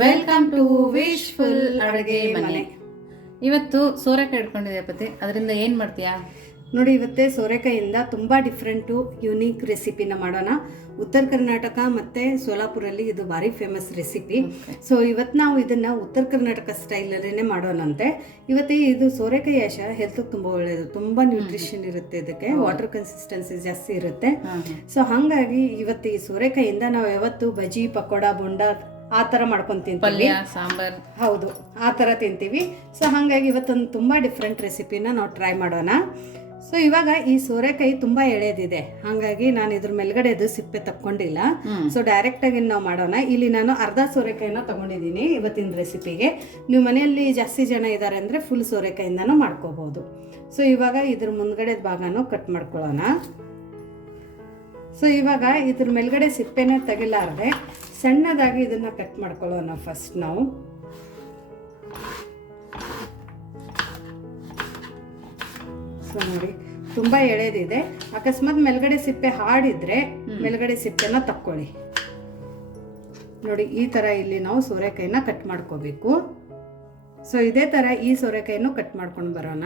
Welcome to wishful ಅಡುಗೆ ಮನೆ. ಇವತ್ತು ಸೋರೆಕಾಯಿ ಇಟ್ಕೊಂಡಿದ್ಯಾ ಪತಿ. ಅದರಿಂದ ಏನು ಮಾಡ್ತೀಯಾ? ನೋಡಿ ಇವತ್ತೇ ಸೋರೆಕಾಯಿಯಿಂದ ತುಂಬ ಡಿಫ್ರೆಂಟು ಯುನೀಕ್ ರೆಸಿಪಿನ ಮಾಡೋಣ. ಉತ್ತರ ಕರ್ನಾಟಕ ಮತ್ತು ಸೋಲಾಪುರಲ್ಲಿ ಇದು ಭಾರಿ ಫೇಮಸ್ ರೆಸಿಪಿ ಸೊ ಇವತ್ತು ನಾವು ಇದನ್ನು ಉತ್ತರ ಕರ್ನಾಟಕ ಸ್ಟೈಲಲ್ಲೇ ಮಾಡೋಣಂತೆ. ಇವತ್ತೇ ಇದು ಸೋರೆಕಾಯಿ ಆಶ ಹೆಲ್ತ್ಗೆ ತುಂಬ ಒಳ್ಳೆಯದು ತುಂಬ ನ್ಯೂಟ್ರಿಷನ್ ಇರುತ್ತೆ ಇದಕ್ಕೆ. ವಾಟರ್ ಕನ್ಸಿಸ್ಟೆನ್ಸಿ ಜಾಸ್ತಿ ಇರುತ್ತೆ. ಸೊ ಹಾಗಾಗಿ ಇವತ್ತು ಈ ಸೋರೆಕಾಯಿಯಿಂದ ನಾವು ಯಾವತ್ತು ಬಜಿ ಪಕೋಡ ಬೋಂಡ ಆ ಥರ ಮಾಡ್ಕೊಂಡು ತಿಂತೀವಿ. ಸಾಂಬಾರ್. ಹೌದು ಆ ಥರ ತಿಂತೀವಿ. ಸೊ ಹಾಗಾಗಿ ಇವತ್ತೊಂದು ತುಂಬ ಡಿಫ್ರೆಂಟ್ ರೆಸಿಪಿನ ನಾವು ಟ್ರೈ ಮಾಡೋಣ. ಸೊ ಇವಾಗ ಈ ಸೋರೆಕಾಯಿ ತುಂಬಾ ಎಳೆದಿದೆ. ಹಾಗಾಗಿ ನಾನು ಇದ್ರ ಮೇಲ್ಗಡೆದು ಸಿಪ್ಪೆ ತಕ್ಕೊಂಡಿಲ್ಲ ಸೊ ಸೊ ಡೈರೆಕ್ಟಾಗಿ ನಾವು ಮಾಡೋಣ. ಇಲ್ಲಿ ನಾನು ಅರ್ಧ ಸೋರೆಕಾಯಿನ ತಗೊಂಡಿದ್ದೀನಿ ಇವತ್ತಿನ ರೆಸಿಪಿಗೆ ನೀವು ಮನೆಯಲ್ಲಿ ಜಾಸ್ತಿ ಜನ ಇದ್ದಾರೆ ಅಂದರೆ ಫುಲ್ ಸೋರೆಕಾಯಿಂದನೂ ಮಾಡ್ಕೋಬೋದು. ಸೊ ಇವಾಗ ಇದ್ರ ಮುಂದ್ಗಡೆ ಭಾಗನೂ ಕಟ್ ಮಾಡ್ಕೊಳ್ಳೋಣ. ಸೊ ಇವಾಗ ಇದ್ರ ಮೇಲ್ಗಡೆ ಸಿಪ್ಪೆನೇ ತೆಗಿಲಾರದೆ ಸಣ್ಣದಾಗಿ ಇದನ್ನ ಕಟ್ ಮಾಡ್ಕೊಳ್ಳೋಣ ಫಸ್ಟ್ ನಾವು. ಸೊ ನೋಡಿ ತುಂಬ ಎಳೆದಿದೆ. ಅಕಸ್ಮಾತ್ ಮೇಲ್ಗಡೆ ಸಿಪ್ಪೆ ಹಾಡಿದ್ರೆ ಮೇಲ್ಗಡೆ ಸಿಪ್ಪೆನ ತಕ್ಕೊಳ್ಳಿ. ನೋಡಿ ಈ ಥರ ಇಲ್ಲಿ ನಾವು ಸೋರೆಕಾಯಿನ ಕಟ್ ಮಾಡ್ಕೋಬೇಕು. ಸೊ ಇದೇ ಥರ ಈ ಸೋರೆಕಾಯಿನೂ ಕಟ್ ಮಾಡ್ಕೊಂಡು ಬರೋಣ.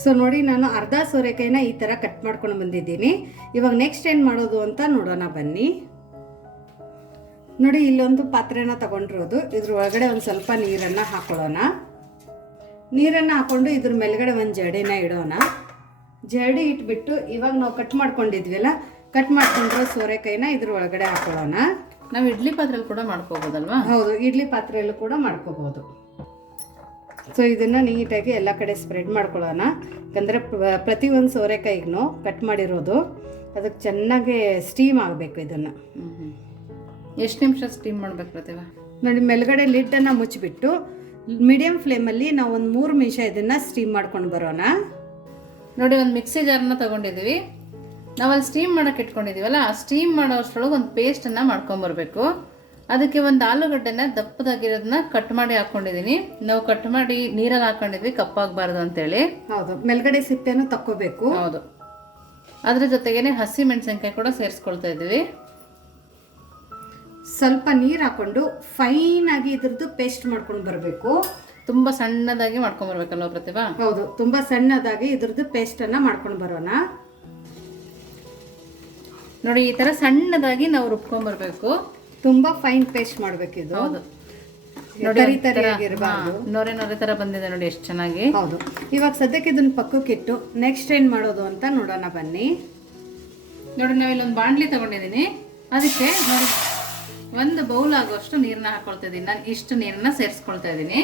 ಸೊ ನೋಡಿ ನಾನು ಅರ್ಧ ಸೋರೆಕಾಯಿನ ಈ ಥರ ಕಟ್ ಮಾಡ್ಕೊಂಡು ಬಂದಿದ್ದೀನಿ. ಇವಾಗ ನೆಕ್ಸ್ಟ್ ಏನು ಮಾಡೋದು ಅಂತ ನೋಡೋಣ ಬನ್ನಿ. ನೋಡಿ ಇಲ್ಲೊಂದು ಪಾತ್ರೆನ ತಗೊಂಡಿರೋದು. ಇದ್ರ ಒಳಗಡೆ ಒಂದು ಸ್ವಲ್ಪ ನೀರನ್ನು ಹಾಕೊಳ್ಳೋಣ. ನೀರನ್ನು ಹಾಕೊಂಡು ಇದ್ರ ಮೇಲ್ಗಡೆ ಒಂದು ಜಡಿನ ಇಡೋಣ. ಜಡಿ ಇಟ್ಬಿಟ್ಟು ಇವಾಗ ನಾವು ಕಟ್ ಮಾಡ್ಕೊಂಡಿದ್ವಲ್ಲ ಕಟ್ ಮಾಡ್ಕೊಂಡಿರೋ ಸೋರೆಕಾಯಿನ ಇದ್ರ ಒಳಗಡೆ ಹಾಕೊಳ್ಳೋಣ. ನಾವು ಇಡ್ಲಿ ಪಾತ್ರೆಯಲ್ಲಿ ಕೂಡ ಮಾಡ್ಕೋಬೋದಲ್ವಾ? ಹೌದು ಇಡ್ಲಿ ಪಾತ್ರೆಯಲ್ಲೂ ಕೂಡ ಮಾಡ್ಕೋಬಹುದು ಸೊ ಇದನ್ನು ನೀಟಾಗಿ ಎಲ್ಲ ಕಡೆ ಸ್ಪ್ರೆಡ್ ಮಾಡ್ಕೊಳ್ಳೋಣ. ಯಾಕಂದರೆ ಪ್ರತಿ ಒಂದು ಸೋರೆಕಾಯಿಗೂ ಕಟ್ ಮಾಡಿರೋದು. ಅದಕ್ಕೆ ಚೆನ್ನಾಗಿ ಸ್ಟೀಮ್ ಆಗಬೇಕು ಇದನ್ನು. ಎಷ್ಟು ನಿಮಿಷ ಸ್ಟೀಮ್ ಮಾಡ್ಬೇಕು ಪ್ರತಿಭಾ? ನೋಡಿ ಮೇಲ್ಗಡೆ ಲಿಡ್ಡನ್ನು ಮುಚ್ಚಿಬಿಟ್ಟು ಮೀಡಿಯಮ್ ಫ್ಲೇಮಲ್ಲಿ ನಾವು ಒಂದು ಮೂರು ನಿಮಿಷ ಇದನ್ನು ಸ್ಟೀಮ್ ಮಾಡ್ಕೊಂಡು ಬರೋಣ. ನೋಡಿ ಒಂದು ಮಿಕ್ಸಿ ಜಾರನ್ನ ತೊಗೊಂಡಿದ್ದೀವಿ ನಾವಲ್ಲಿ ಸ್ಟೀಮ್ ಮಾಡೋಕ್ಕೆ ಇಟ್ಕೊಂಡಿದ್ದೀವಲ್ಲ ಆ ಸ್ಟೀಮ್ ಮಾಡೋ ಅಷ್ಟರೊಳಗೆ ಒಂದು ಪೇಸ್ಟನ್ನು ಮಾಡ್ಕೊಂಬರ್ಬೇಕು. ಅದಕ್ಕೆ ಒಂದು ಆಲೂಗಡ್ಡೆನ ದಪ್ಪದಾಗಿರೋದನ್ನ ಕಟ್ ಮಾಡಿ ಹಾಕ್ಕೊಂಡಿದ್ದೀನಿ ನಾವು ಕಟ್ ಮಾಡಿ ನೀರಲ್ಲಿ ಹಾಕೊಂಡಿದ್ವಿ ಕಪ್ಪಾಗಬಾರ್ದು ಅಂತೇಳಿ. ಹೌದು ಮೇಲ್ಗಡೆ ಸಿಪ್ಪೆನೂ ತಕ್ಕೋಬೇಕು. ಹೌದು. ಅದ್ರ ಜೊತೆಗೇನೆ ಹಸಿ ಮೆಣಸಿನ್ಕಾಯಿ ಕೂಡ ಸೇರಿಸ್ಕೊಳ್ತಾ ಇದ್ವಿ ಸ್ವಲ್ಪ ನೀರು ಹಾಕೊಂಡು ಫೈನ್ ಆಗಿ ಇದ್ರದ್ದು ಪೇಸ್ಟ್ ಮಾಡ್ಕೊಂಡು ಬರಬೇಕು. ತುಂಬ ಸಣ್ಣದಾಗಿ ಮಾಡ್ಕೊಂಬರ್ಬೇಕಲ್ವ ಪ್ರತಿಭಾ? ಹೌದು ತುಂಬಾ ಸಣ್ಣದಾಗಿ ಇದ್ರದ್ದು ಪೇಸ್ಟನ್ನು ಮಾಡ್ಕೊಂಡು ಬರೋಣ. ನೋಡಿ ಈ ತರ ಸಣ್ಣದಾಗಿ ನಾವು ರುಬ್ಕೊಂಬರ್ಬೇಕು ತುಂಬಾ ಫೈನ್ ಪೇಸ್ಟ್ ಮಾಡಬೇಕಿದು ಹೌದು. ತರಿ ತರಿಯಾಗಿರ್ಬಾರ್ದು ನೊರೆ ನೊರೆ ತರ ಬಂದಿದೆ ನೋಡಿ ಎಷ್ಟು ಚೆನ್ನಾಗಿ. ಹೌದು. ಇವಾಗ ಸದ್ಯಕ್ಕೆ ಇದನ್ನ ಪಕ್ಕಕ್ಕಿಟ್ಟು ನೆಕ್ಸ್ಟ್ ಏನ್ ಮಾಡೋದು ಅಂತ ನೋಡೋಣ ಬನ್ನಿ. ನೋಡಿ ನಾವು ಇಲ್ಲೊಂದು ಬಾಂಡ್ಲಿ ತಗೊಂಡಿದ್ದೀನಿ ಅದಕ್ಕೆ ನೋಡಿ ಒಂದು ಬೌಲ್ ಆಗುವಷ್ಟು ನೀರನ್ನ ಹಾಕೊಳ್ತಾ ಇದ್ದೀನಿ ನಾನು ಇಷ್ಟು ನೀರನ್ನ ಸೇರಿಸ್ಕೊಳ್ತಾ ಇದ್ದೀನಿ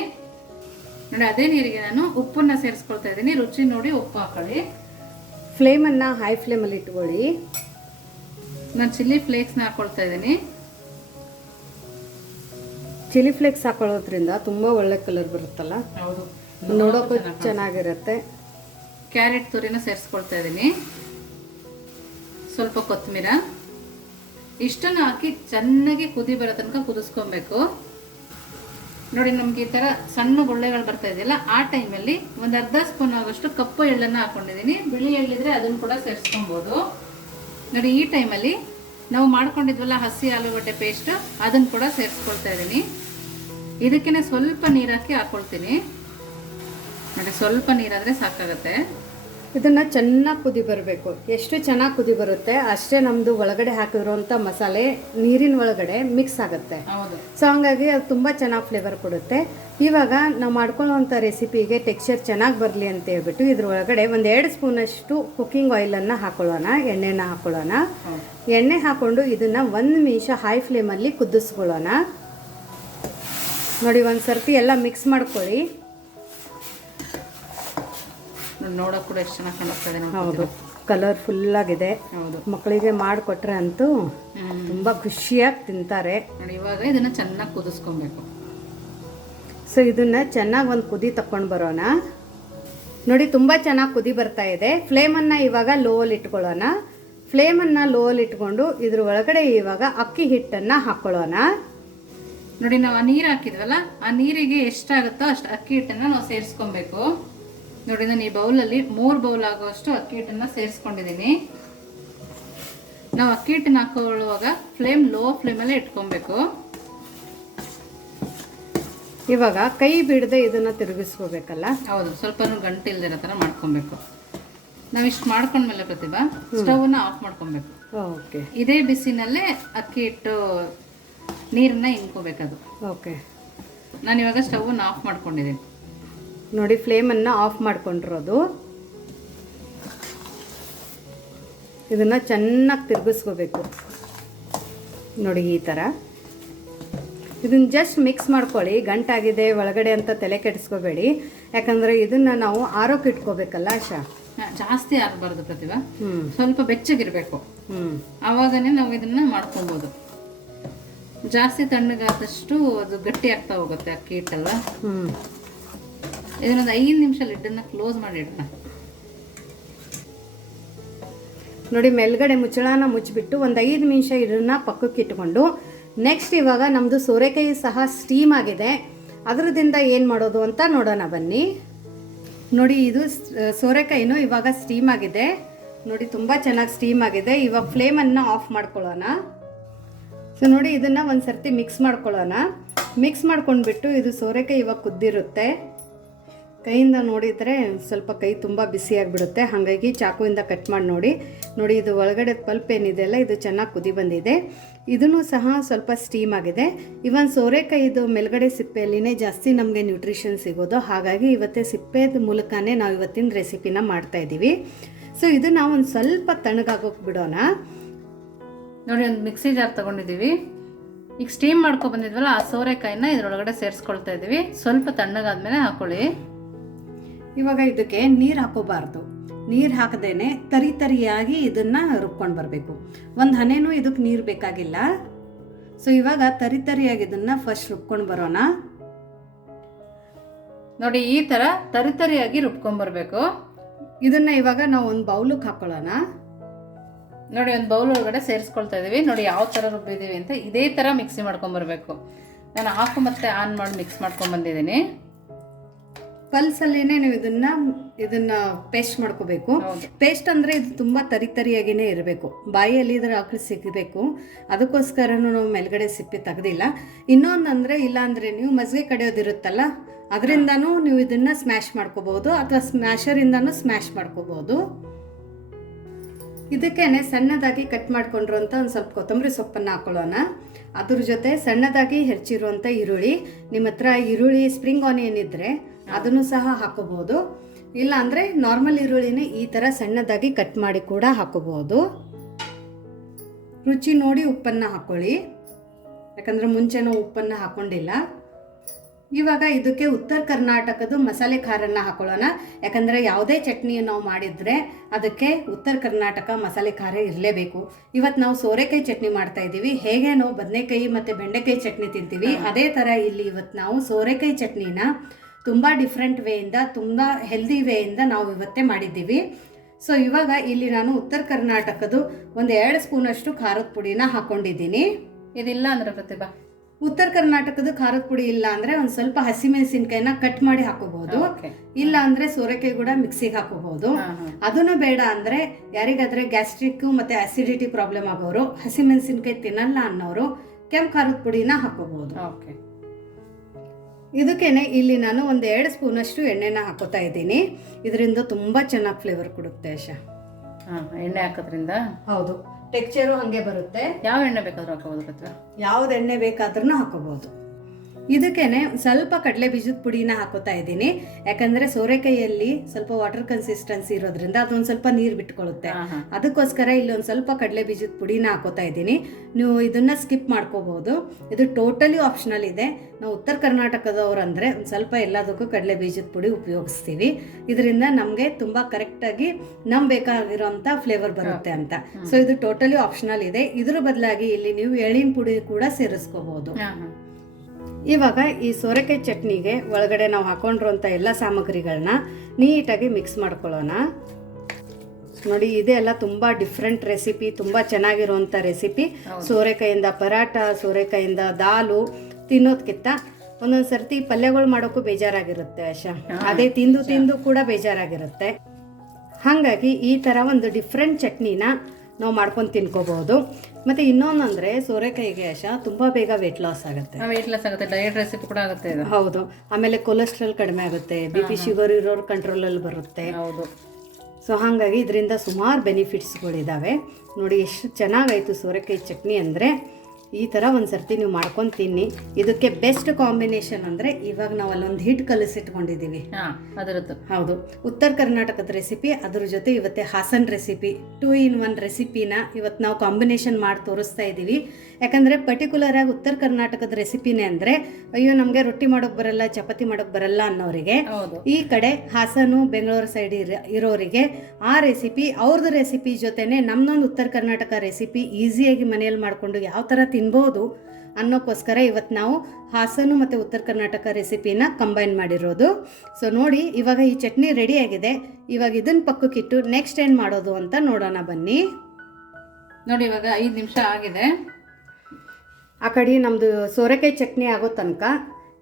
ನೋಡಿ ಅದೇ ನೀರಿಗೆ ನಾನು ಉಪ್ಪನ್ನ ಸೇರಿಸ್ಕೊಳ್ತಾ ಇದ್ದೀನಿ ರುಚಿ ನೋಡಿ ಉಪ್ಪು ಹಾಕೊಳ್ಳಿ. ಫ್ಲೇಮನ್ನು ಹೈ ಫ್ಲೇಮಲ್ಲಿ ಇಟ್ಕೊಳ್ಳಿ. ನಾನು ಚಿಲ್ಲಿ ಫ್ಲೇಕ್ಸ್ನ ಹಾಕೊಳ್ತಾ ಇದ್ದೀನಿ ಚಿಲ್ಲಿ ಫ್ಲೇಕ್ಸ್ ಹಾಕೊಳ್ಳೋದ್ರಿಂದ ತುಂಬಾ ಒಳ್ಳೆ ಕಲರ್ ಬರುತ್ತಲ್ಲ? ನೋಡೋಕು ನೋಡೋಕ್ಕೂ ಚೆನ್ನಾಗಿರುತ್ತೆ. ಕ್ಯಾರೆಟ್ ತುರಿನ ಸೇರಿಸ್ಕೊಳ್ತಾ ಇದ್ದೀನಿ ಸ್ವಲ್ಪ ಕೊತ್ತಂಬರ. ಇಷ್ಟನ್ನು ಹಾಕಿ ಚೆನ್ನಾಗಿ ಕುದಿ ಬರೋ ತನಕ ಕುದಿಸ್ಕೊಬೇಕು. ನೋಡಿ ನಮ್ಗೆ ಈ ಥರ ಸಣ್ಣ ಗುಳ್ಳೆಗಳು ಬರ್ತಾ ಇದೆಯಲ್ಲ ಆ ಟೈಮಲ್ಲಿ ಒಂದು ಅರ್ಧ ಸ್ಪೂನ್ ಆಗೋಷ್ಟು ಕಪ್ಪು ಎಳ್ಳನ್ನು ಹಾಕೊಂಡಿದ್ದೀನಿ ಬಿಳಿ ಎಳ್ಳಿದ್ರೆ ಅದನ್ನು ಕೂಡ ಸೇರಿಸ್ಕೊಬೋದು. ನೋಡಿ ಈ ಟೈಮಲ್ಲಿ ನಾವು ಮಾಡ್ಕೊಂಡಿದ್ವಲ್ಲ ಹಸಿ ಆಲೂಗಡ್ಡೆ ಪೇಸ್ಟ್ ಅದನ್ನು ಕೂಡ ಸೇರಿಸ್ಕೊಳ್ತಾ ಇದ್ದೀನಿ. ಇದಕ್ಕೇನೆ ಸ್ವಲ್ಪ ನೀರು ಹಾಕಿ ಹಾಕ್ಕೊಳ್ತೀನಿ ನೋಡಿ ಸ್ವಲ್ಪ ನೀರಾದರೆ ಸಾಕಾಗತ್ತೆ. ಇದನ್ನ ಚೆನ್ನಾಗಿ ಕುದಿ ಬರಬೇಕು. ಎಷ್ಟು ಚೆನ್ನಾಗಿ ಕುದಿ ಬರುತ್ತೆ ಅಷ್ಟೇ ನಮ್ಮದು ಒಳಗಡೆ ಹಾಕಿರುವಂಥ ಮಸಾಲೆ ನೀರಿನ ಒಳಗಡೆ ಮಿಕ್ಸ್ ಆಗುತ್ತೆ. ಸೊ ಹಂಗಾಗಿ ಅದು ತುಂಬ ಚೆನ್ನಾಗಿ ಫ್ಲೇವರ್ ಕೊಡುತ್ತೆ. ಇವಾಗ ನಾವು ಮಾಡ್ಕೊಳ್ಳೋವಂಥ ರೆಸಿಪಿಗೆ ಟೆಕ್ಸ್ಚರ್ ಚೆನ್ನಾಗಿ ಬರಲಿ ಅಂತ ಹೇಳ್ಬಿಟ್ಟು ಇದ್ರ ಒಳಗಡೆ ಒಂದು ಎರಡು ಸ್ಪೂನಷ್ಟು ಕುಕ್ಕಿಂಗ್ ಆಯಿಲನ್ನು ಹಾಕೊಳ್ಳೋಣ ಎಣ್ಣೆನ ಹಾಕೊಳ್ಳೋಣ. ಎಣ್ಣೆ ಹಾಕ್ಕೊಂಡು ಇದನ್ನು ಒಂದು ನಿಮಿಷ ಹೈ ಫ್ಲೇಮಲ್ಲಿ ಕುದಿಸ್ಕೊಳ್ಳೋಣ. ನೋಡಿ ಒಂದು ಸರ್ತಿ ಎಲ್ಲ ಮಿಕ್ಸ್ ಮಾಡ್ಕೊಳ್ಳಿ. ನೋಡೋಕೆ ಕೂಡ ಎಷ್ಟು ಚೆನ್ನಾಗಿ ಕಾಣಿಸ್ತದೆ ಹೌದು. ಕಲರ್ ಫುಲ್ಲಾಗಿದೆ ಹೌದು. ಮಕ್ಕಳಿಗೆ ಮಾಡಿಕೊಟ್ರೆ ಅಂತೂ ತುಂಬಾ ಖುಷಿಯಾಗಿ ತಿಂತಾರೆ. ನೋಡಿ ಇವಾಗ ಇದನ್ನ ಚೆನ್ನಾಗಿ ಕುದಿಸ್ಕೊಬೇಕು. ಸೊ ಇದನ್ನ ಚೆನ್ನಾಗಿ ಒಂದು ಕುದಿ ತಕೊಂಡು ಬರೋಣ. ನೋಡಿ ತುಂಬ ಚೆನ್ನಾಗಿ ಕುದಿ ಬರ್ತಾ ಇದೆ. ಫ್ಲೇಮನ್ನು ಇವಾಗ ಲೋ ಅಲ್ಲಿ ಇಟ್ಕೊಳ್ಳೋಣ. ಫ್ಲೇಮನ್ನು ಲೋವಲ್ಲಿ ಇಟ್ಕೊಂಡು ಇದ್ರ ಒಳಗಡೆ ಇವಾಗ ಅಕ್ಕಿ ಹಿಟ್ಟನ್ನು ಹಾಕ್ಕೊಳ್ಳೋಣ ನೋಡಿ ನಾವು ಆ ನೀರು ಹಾಕಿದ್ವಲ್ಲ ಆ ನೀರಿಗೆ ಎಷ್ಟಾಗುತ್ತೋ ಅಷ್ಟು ಅಕ್ಕಿ ಹಿಟ್ಟನ್ನ ನಾವು ಸೇರಿಸ್ಕೊಬೇಕು. ನೋಡಿ ನಾನು ಈ ಬೌಲಲ್ಲಿ ಮೂರು ಬೌಲ್ ಆಗುವಷ್ಟು ಅಕ್ಕಿ ಹಿಟ್ಟನ್ನು ಸೇರಿಸ್ಕೊಂಡಿದ್ದೀನಿ. ನಾವು ಅಕ್ಕಿ ಹಿಟ್ಟನ್ನ ಹಾಕೊಳ್ಳುವಾಗ ಫ್ಲೇಮ್ ಲೋ ಫ್ಲೇಮಲ್ಲೇ ಇಟ್ಕೊಬೇಕು. ಇವಾಗ ಕೈ ಬಿಡದೆ ಇದನ್ನ ತಿರುಗಿಸ್ಕೋಬೇಕಲ್ಲ? ಹೌದು ಸ್ವಲ್ಪ ಗಂಟು ಇಲ್ದಿರೋ ಥರ ಮಾಡ್ಕೊಬೇಕು. ನಾವು ಇಷ್ಟು ಮಾಡ್ಕೊಂಡ್ಮೇಲೆ ಪ್ರತಿಭಾ ಸ್ಟವ್ನ ಆಫ್ ಮಾಡ್ಕೊಬೇಕು. ಓಕೆ. ಇದೇ ಬಿಸಿನಲ್ಲೇ ಅಕ್ಕಿ ಹಿಟ್ಟು ನೀರನ್ನ ಹಿಂಕೋಬೇಕದು ಓಕೆ. ನಾನು ಇವಾಗ ಸ್ಟವ್ನ ಆಫ್ ಮಾಡ್ಕೊಂಡಿದ್ದೀನಿ. ನೋಡಿ ಫ್ಲೇಮನ್ನು ಆಫ್ ಮಾಡ್ಕೊಂಡಿರೋದು. ಇದನ್ನು ಚೆನ್ನಾಗಿ ತಿರುಗಿಸ್ಕೋಬೇಕು. ನೋಡಿ ಈ ಥರ ಇದನ್ನ ಜಸ್ಟ್ ಮಿಕ್ಸ್ ಮಾಡ್ಕೊಳ್ಳಿ. ಗಂಟಾಗಿದೆ ಒಳಗಡೆ ಅಂತ ತಲೆ ಕೆಡಿಸ್ಕೋಬೇಡಿ. ಯಾಕಂದರೆ ಇದನ್ನು ನಾವು ಆರೋಗ್ಯ ಇಟ್ಕೋಬೇಕಲ್ಲ ಆಶಾ? ಜಾಸ್ತಿ ಆಗಬಾರ್ದು ಪ್ರತಿಭಾ. ಹ್ಞೂ ಸ್ವಲ್ಪ ಬೆಚ್ಚಗಿರಬೇಕು. ಹ್ಞೂ ಆವಾಗನೇ ನಾವು ಇದನ್ನು ಮಾಡ್ಕೊಬೋದು. ಜಾಸ್ತಿ ತಣ್ಣಗಾದಷ್ಟು ಅದು ಗಟ್ಟಿ ಆಗ್ತಾ ಹೋಗುತ್ತೆ ಅಕ್ಕಿ ಹಿಟ್ಟಲ್ವಾ ಹ್ಞೂ ಇದನ್ನೊಂದು ಐದು ನಿಮಿಷ ಲಿಡ್ಡನ್ನ ಕ್ಲೋಸ್ ಮಾಡಿ ಇಡೋಣ. ನೋಡಿ, ಮೇಲ್ಗಡೆ ಮುಚ್ಚಳನ ಮುಚ್ಚಿಬಿಟ್ಟು ಒಂದು ಐದು ನಿಮಿಷ ಇದನ್ನ ಪಕ್ಕಕ್ಕೆ ನೆಕ್ಸ್ಟ್ ಇವಾಗ ನಮ್ಮದು ಸೋರೆಕಾಯಿ ಸಹ ಸ್ಟೀಮ್ ಆಗಿದೆ. ಅದರದಿಂದ ಏನು ಮಾಡೋದು ಅಂತ ನೋಡೋಣ ಬನ್ನಿ. ನೋಡಿ, ಇದು ಸೋರೆಕಾಯಿನೂ ಇವಾಗ ಸ್ಟೀಮ್ ಆಗಿದೆ. ನೋಡಿ, ತುಂಬ ಚೆನ್ನಾಗಿ ಸ್ಟೀಮ್ ಆಗಿದೆ. ಇವಾಗ ಫ್ಲೇಮನ್ನು ಆಫ್ ಮಾಡ್ಕೊಳ್ಳೋಣ. ಸೊ ನೋಡಿ, ಇದನ್ನು ಒಂದು ಸರ್ತಿ ಮಿಕ್ಸ್ ಮಾಡ್ಕೊಳ್ಳೋಣ. ಮಿಕ್ಸ್ ಮಾಡ್ಕೊಂಡ್ಬಿಟ್ಟು ಇದು ಸೋರೆಕಾಯಿ ಇವಾಗ ಕುದ್ದಿರುತ್ತೆ. ಕೈಯಿಂದ ನೋಡಿದರೆ ಸ್ವಲ್ಪ ಕೈ ತುಂಬ ಬಿಸಿಯಾಗಿಬಿಡುತ್ತೆ ಹಾಗಾಗಿ ಚಾಕುವಿಂದ ಕಟ್ ಮಾಡಿ ನೋಡಿ. ನೋಡಿ, ಇದು ಒಳಗಡೆ ಪಲ್ಪ್ ಏನಿದೆಯಲ್ಲ ಇದು ಚೆನ್ನಾಗಿ ಕುದಿ ಬಂದಿದೆ. ಇದನ್ನು ಸಹ ಸ್ವಲ್ಪ ಸ್ಟೀಮ್ ಆಗಿದೆ. ಇವನ್ ಸೋರೆಕಾಯಿದು ಮೇಲ್ಗಡೆ ಸಿಪ್ಪೆಯಲ್ಲಿನೇ ಜಾಸ್ತಿ ನಮಗೆ ನ್ಯೂಟ್ರಿಷನ್ ಸಿಗೋದು. ಹಾಗಾಗಿ ಇವತ್ತೇ ಸಿಪ್ಪೆದ ಮೂಲಕನೇ ನಾವು ಇವತ್ತಿನ ರೆಸಿಪಿನ ಮಾಡ್ತಾ ಇದ್ದೀವಿ. ಸೊ, ಇದು ನಾವು ಒಂದು ಸ್ವಲ್ಪ ತಣ್ಣಗಾಗೋಕೆ ಬಿಡೋಣ. ನೋಡಿ, ಒಂದು ಮಿಕ್ಸಿ ಜಾರ್ ತಗೊಂಡಿದ್ದೀವಿ. ಈಗ ಸ್ಟೀಮ್ ಮಾಡ್ಕೊ ಬಂದಿದ್ವಲ್ಲ, ಆ ಸೋರೆಕಾಯಿನ ಇದರೊಳಗಡೆ ಸೇರಿಸ್ಕೊಳ್ತಾ ಇದ್ದೀವಿ. ಸ್ವಲ್ಪ ತಣ್ಣಗಾದ್ಮೇಲೆ ಹಾಕೊಳ್ಳಿ. ಇವಾಗ ಇದಕ್ಕೆ ನೀರು ಹಾಕೋಬಾರ್ದು. ನೀರು ಹಾಕದೇನೆ ತರಿ ತರಿಯಾಗಿ ಇದನ್ನ ರುಬ್ಕೊಂಡು ಬರಬೇಕು. ಒಂದು ಹನೇನೂ ಇದಕ್ಕೆ ನೀರು ಬೇಕಾಗಿಲ್ಲ. ಸೊ ಇವಾಗ ತರಿ ತರಿಯಾಗಿ ಇದನ್ನ ಫಸ್ಟ್ ರುಬ್ಕೊಂಡು ಬರೋಣ. ನೋಡಿ ಈ ಥರ ತರಿತರಿಯಾಗಿ ರುಬ್ಕೊಂಬರ್ಬೇಕು ಇದನ್ನ ಇವಾಗ ನಾವು ಒಂದು ಬೌಲಿಗೆ ಹಾಕೊಳ್ಳೋಣ. ನೋಡಿ ಒಂದು ಬೌಲ್ ಒಳಗಡೆ ಸೇರಿಸ್ಕೊಳ್ತಾ ಇದೀವಿ. ನೋಡಿ ಯಾವ ಥರ ರುಬ್ಬಿದ್ದೀವಿ ಅಂತ ಇದೇ ಥರ ಮಿಕ್ಸಿ ಮಾಡ್ಕೊಂಬರ್ಬೇಕು ನಾನು ಹಾಕು ಮತ್ತೆ ಆನ್ ಮಾಡಿ ಮಿಕ್ಸ್ ಮಾಡ್ಕೊಂಡ್ ಬಂದಿದ್ದೀನಿ. ಪಲ್ಸಲ್ಲೇನೆ ನೀವು ಇದನ್ನ ಇದನ್ನ ಪೇಸ್ಟ್ ಮಾಡ್ಕೋಬೇಕು. ಪೇಸ್ಟ್ ಅಂದ್ರೆ ಇದು ತುಂಬಾ ತರಿ ತರಿಯಾಗಿನೇ ಇರಬೇಕು. ಬಾಯಿಯಲ್ಲಿ ಇದ್ರ ಆಕಳು ಸಿಗಬೇಕು. ಅದಕ್ಕೋಸ್ಕರನು ನಾವು ಮೇಲ್ಗಡೆ ಸಿಪ್ಪೆ ತೆಗ್ದಿಲ್ಲ. ಇನ್ನೊಂದಂದ್ರೆ ಇಲ್ಲ ಅಂದ್ರೆ ನೀವು ಮಜ್ಜಿಗೆ ಕಡಿಯೋದಿರುತ್ತಲ್ಲ ಅದರಿಂದನೂ ನೀವು ಇದನ್ನ ಸ್ಮ್ಯಾಶ್ ಮಾಡ್ಕೋಬಹುದು ಅಥವಾ ಸ್ಮ್ಯಾಶರಿಂದನೂ ಸ್ಮ್ಯಾಶ್ ಮಾಡ್ಕೋಬಹುದು. ಇದಕ್ಕೇನೆ ಸಣ್ಣದಾಗಿ ಕಟ್ ಮಾಡ್ಕೊಂಡಿರುವಂಥ ಒಂದು ಸ್ವಲ್ಪ ಕೊತ್ತಂಬರಿ ಸೊಪ್ಪನ್ನು ಹಾಕೊಳ್ಳೋಣ. ಅದ್ರ ಜೊತೆ ಸಣ್ಣದಾಗಿ ಹೆಚ್ಚಿರುವಂಥ ಈರುಳ್ಳಿ. ನಿಮ್ಮ ಹತ್ರ ಈರುಳ್ಳಿ ಸ್ಪ್ರಿಂಗ್ ಆನಿಯನ್ ಇದ್ದರೆ ಅದನ್ನು ಸಹ ಹಾಕೋಬಹುದು. ಇಲ್ಲ ಅಂದ್ರೆ ನಾರ್ಮಲ್ ಈರುಳ್ಳಿನೇ ಈ ಥರ ಸಣ್ಣದಾಗಿ ಕಟ್ ಮಾಡಿ ಕೂಡ ಹಾಕೋಬಹುದು. ರುಚಿ ನೋಡಿ ಉಪ್ಪನ್ನು ಹಾಕೊಳ್ಳಿ. ಯಾಕಂದರೆ ಮುಂಚೆನೂ ಉಪ್ಪನ್ನ ಹಾಕೊಂಡಿಲ್ಲ. ಇವಾಗ ಇದಕ್ಕೆ ಉತ್ತರ ಕರ್ನಾಟಕದ ಮಸಾಲೆ ಖಾರನ್ನ ಹಾಕೊಳ್ಳೋಣ. ಯಾಕಂದರೆ ಯಾವುದೇ ಚಟ್ನಿ ನಾವು ಮಾಡಿದರೆ ಅದಕ್ಕೆ ಉತ್ತರ ಕರ್ನಾಟಕ ಮಸಾಲೆ ಖಾರ ಇರಲೇಬೇಕು. ಇವತ್ತು ನಾವು ಸೋರೆಕಾಯಿ ಚಟ್ನಿ ಮಾಡ್ತಾ ಇದ್ದೀವಿ. ಹೇಗೆ ನಾವು ಬದನೆಕಾಯಿ ಮತ್ತು ಬೆಂಡೆಕಾಯಿ ಚಟ್ನಿ ತಿಂತೀವಿ ಅದೇ ಥರ ಇಲ್ಲಿ ಇವತ್ತು ನಾವು ಸೋರೆಕಾಯಿ ಚಟ್ನಿನ ತುಂಬ ಡಿಫ್ರೆಂಟ್ ವೇಯಿಂದ ತುಂಬ ಹೆಲ್ದಿ ವೇಯಿಂದ ನಾವು ಇವತ್ತೇ ಮಾಡಿದ್ದೀವಿ. ಸೊ ಇವಾಗ ಇಲ್ಲಿ ನಾನು ಉತ್ತರ ಕರ್ನಾಟಕದ ಒಂದು ಎರಡು ಸ್ಪೂನಷ್ಟು ಖಾರದ ಪುಡಿನ ಹಾಕೊಂಡಿದ್ದೀನಿ. ಇದಿಲ್ಲ ಅಂದ್ರೆ ಪ್ರತಿಭಾ? ಉತ್ತರ ಕರ್ನಾಟಕದ ಖಾರದ ಪುಡಿ ಇಲ್ಲ ಅಂದ್ರೆ ಒಂದ್ ಸ್ವಲ್ಪ ಹಸಿಮೆಣಸಿನ್ಕಾಯಿನ ಕಟ್ ಮಾಡಿ ಹಾಕೋಬಹುದು. ಇಲ್ಲ ಅಂದ್ರೆ ಸೋರೆಕಾಯಿ ಕೂಡ ಮಿಕ್ಸಿಗೆ ಹಾಕೋಬಹುದು. ಅದನ್ನು ಬೇಡ ಅಂದ್ರೆ ಯಾರಿಗಾದ್ರೆ ಗ್ಯಾಸ್ಟ್ರಿಕ್ ಮತ್ತೆ ಅಸಿಡಿಟಿ ಪ್ರಾಬ್ಲಮ್ ಆಗೋರು ಹಸಿಮೆಣಸಿನ್ಕಾಯಿ ತಿನ್ನಲ್ಲ ಅನ್ನೋರು ಕೆಂಪು ಖಾರದ ಪುಡಿನ ಹಾಕೋಬಹುದು. ಓಕೆ ಇದಕ್ಕೇನೆ ಇಲ್ಲಿ ನಾನು ಒಂದು ಎರಡು ಸ್ಪೂನಷ್ಟು ಎಣ್ಣೆನ ಹಾಕೋತಾ ಇದ್ದೀನಿ. ಇದರಿಂದ ತುಂಬ ಚೆನ್ನಾಗಿ ಫ್ಲೇವರ್ ಕೊಡುತ್ತೆ ಆಶಾ. ಹಾಂ ಎಣ್ಣೆ ಹಾಕೋದ್ರಿಂದ? ಹೌದು. ಟೆಕ್ಸ್ಚರು ಹಂಗೆ ಬರುತ್ತೆ. ಯಾವ ಎಣ್ಣೆ ಬೇಕಾದರೂ ಹಾಕೋಬೋದು ಪ್ರತಿಭಾ ಯಾವ್ದು ಎಣ್ಣೆ ಬೇಕಾದ್ರೂ ಹಾಕೋಬಹುದು ಇದಕ್ಕೇನೆ ಸ್ವಲ್ಪ ಕಡಲೆ ಬೀಜದ ಪುಡಿನ ಹಾಕೋತಾ ಇದ್ದೀನಿ. ಯಾಕಂದ್ರೆ ಸೋರೆಕಾಯಿಯಲ್ಲಿ ಸ್ವಲ್ಪ ವಾಟರ್ ಕನ್ಸಿಸ್ಟೆನ್ಸಿ ಇರೋದ್ರಿಂದ ಅದೊಂದು ಸ್ವಲ್ಪ ನೀರು ಬಿಟ್ಕೊಳ್ಳುತ್ತೆ ಅದಕ್ಕೋಸ್ಕರ ಇಲ್ಲಿ ಇಲ್ಲೊಂದು ಸ್ವಲ್ಪ ಕಡಲೆ ಬೀಜದ ಪುಡಿನ ಹಾಕೋತಾ ಇದ್ದೀನಿ. ನೀವು ಇದನ್ನ ಸ್ಕಿಪ್ ಮಾಡ್ಕೋಬಹುದು. ಇದು ಟೋಟಲಿ ಆಪ್ಷನಲ್ ಇದೆ. ನಾವು ಉತ್ತರ ಕರ್ನಾಟಕದವ್ರು ಅಂದ್ರೆ ಒಂದು ಸ್ವಲ್ಪ ಎಲ್ಲದಕ್ಕೂ ಕಡಲೆ ಬೀಜದ ಪುಡಿ ಉಪಯೋಗಿಸ್ತೀವಿ. ಇದರಿಂದ ನಮಗೆ ತುಂಬ ಕರೆಕ್ಟಾಗಿ ನಮ್ಗೆ ಬೇಕಾಗಿರೋಂಥ ಫ್ಲೇವರ್ ಬರುತ್ತೆ ಅಂತ. ಸೊ ಇದು ಟೋಟಲಿ ಆಪ್ಷನಲ್ ಇದೆ. ಇದ್ರ ಬದಲಾಗಿ ಇಲ್ಲಿ ನೀವು ಎಳ್ಳಿನ ಪುಡಿ ಕೂಡ ಸೇರಿಸ್ಕೋಬಹುದು. ಇವಾಗ ಈ ಸೋರೆಕಾಯಿ ಚಟ್ನಿಗೆ ಒಳಗಡೆ ನಾವು ಹಾಕೊಂಡಿರುವಂಥ ಎಲ್ಲ ಸಾಮಗ್ರಿಗಳನ್ನ ನೀಟಾಗಿ ಮಿಕ್ಸ್ ಮಾಡ್ಕೊಳ್ಳೋಣ. ನೋಡಿ ಇದೆಲ್ಲ ತುಂಬ ಡಿಫ್ರೆಂಟ್ ರೆಸಿಪಿ ತುಂಬ ಚೆನ್ನಾಗಿರುವಂಥ ರೆಸಿಪಿ ಸೋರೆಕಾಯಿಂದ ಪರಾಟ ಸೋರೆಕಾಯಿಂದ ದಾಲು ತಿನ್ನೋದ್ಕಿಂತ ಒಂದೊಂದು ಸರ್ತಿ ಪಲ್ಯಗಳು ಮಾಡೋಕ್ಕೂ ಬೇಜಾರಾಗಿರುತ್ತೆ ಆಶಾ. ಅದೇ ತಿಂದು ತಿಂದು ಕೂಡ ಬೇಜಾರಾಗಿರುತ್ತೆ. ಹಾಗಾಗಿ ಈ ಥರ ಒಂದು ಡಿಫ್ರೆಂಟ್ ಚಟ್ನಿನ ನಾವು ಮಾಡ್ಕೊಂಡು ತಿನ್ಕೋಬಹುದು ಮತ್ತು ಇನ್ನೊಂದು ಅಂದರೆ ಸೋರೆಕಾಯಿಗೆ ಯಶ ತುಂಬ ಬೇಗ ವೆಯ್ಟ್ ಲಾಸ್ ಆಗುತ್ತೆ. ವೆಯ್ಟ್ ಲಾಸ್ ಆಗುತ್ತೆ ಡಯಟ್ ರೆಸಿಪಿ ಕೂಡ ಆಗುತ್ತೆ ಇದು. ಹೌದು. ಆಮೇಲೆ ಕೊಲೆಸ್ಟ್ರಾಲ್ ಕಡಿಮೆ ಆಗುತ್ತೆ ಬಿ ಪಿ ಶುಗರ್ ಇರೋರು ಕಂಟ್ರೋಲಲ್ಲಿ ಬರುತ್ತೆ. ಹೌದು. ಸೊ ಹಾಗಾಗಿ ಇದರಿಂದ ಸುಮಾರು ಬೆನಿಫಿಟ್ಸ್ಗಳಿದ್ದಾವೆ ನೋಡಿ ಎಷ್ಟು ಚೆನ್ನಾಗಾಯಿತು ಸೋರೆಕಾಯಿ ಚಟ್ನಿ ಅಂದರೆ. ಈ ಥರ ಒಂದು ಸರ್ತಿ ನೀವು ಮಾಡ್ಕೊಂಡು ತಿನ್ನಿ. ಇದಕ್ಕೆ ಬೆಸ್ಟ್ ಕಾಂಬಿನೇಷನ್ ಅಂದರೆ ಇವಾಗ ನಾವು ಅಲ್ಲೊಂದು ಹಿಟ್ಟು ಕಲಿಸಿಟ್ಕೊಂಡಿದ್ದೀವಿ ಅದರದ್ದು. ಹೌದು. ಉತ್ತರ ಕರ್ನಾಟಕದ ರೆಸಿಪಿ ಅದ್ರ ಜೊತೆ ಇವತ್ತೆ Hassan recipe two in one ರೆಸಿಪಿನ ಇವತ್ತು ನಾವು ಕಾಂಬಿನೇಷನ್ ಮಾಡಿ ತೋರಿಸ್ತಾ ಇದ್ದೀವಿ ಯಾಕಂದರೆ ಪರ್ಟಿಕ್ಯುಲರ್ ಆಗಿ ಉತ್ತರ ಕರ್ನಾಟಕದ ರೆಸಿಪಿನೇ ಅಂದರೆ ಅಯ್ಯೋ ನಮಗೆ ರೊಟ್ಟಿ ಮಾಡೋಕೆ ಬರಲ್ಲ ಚಪಾತಿ ಮಾಡೋಕೆ ಬರಲ್ಲ ಅನ್ನೋರಿಗೆ ಈ ಕಡೆ ಹಾಸನು ಬೆಂಗಳೂರು ಸೈಡ್ ಇರೋರಿಗೆ ಆ ರೆಸಿಪಿ ಅವ್ರದ್ದು ರೆಸಿಪಿ ಜೊತೆನೆ ನಮ್ಮದೊಂದು ಉತ್ತರ ಕರ್ನಾಟಕ ರೆಸಿಪಿ ಈಸಿಯಾಗಿ ಮನೆಯಲ್ಲಿ ಮಾಡಿಕೊಂಡು ಯಾವ ಥರ ತಿನ್ಬೋದು ಅನ್ನೋಕ್ಕೋಸ್ಕರ ಇವತ್ತು ನಾವು ಹಾಸನ ಮತ್ತು ಉತ್ತರ ಕರ್ನಾಟಕ ರೆಸಿಪಿನ ಕಂಬೈನ್ ಮಾಡಿರೋದು. ಸೊ ನೋಡಿ ಇವಾಗ ಈ ಚಟ್ನಿ ರೆಡಿಯಾಗಿದೆ ಇವಾಗ ಇದನ್ನು ಪಕ್ಕಕ್ಕಿಟ್ಟು ನೆಕ್ಸ್ಟ್ ಏನು ಮಾಡೋದು ಅಂತ ನೋಡೋಣ ಬನ್ನಿ. ನೋಡಿ ಇವಾಗ ಐದು ನಿಮಿಷ ಆಗಿದೆ. ಆ ಕಡೆ ನಮ್ಮದು ಸೋರೆಕಾಯಿ ಚಟ್ನಿ ಆಗೋ ತನಕ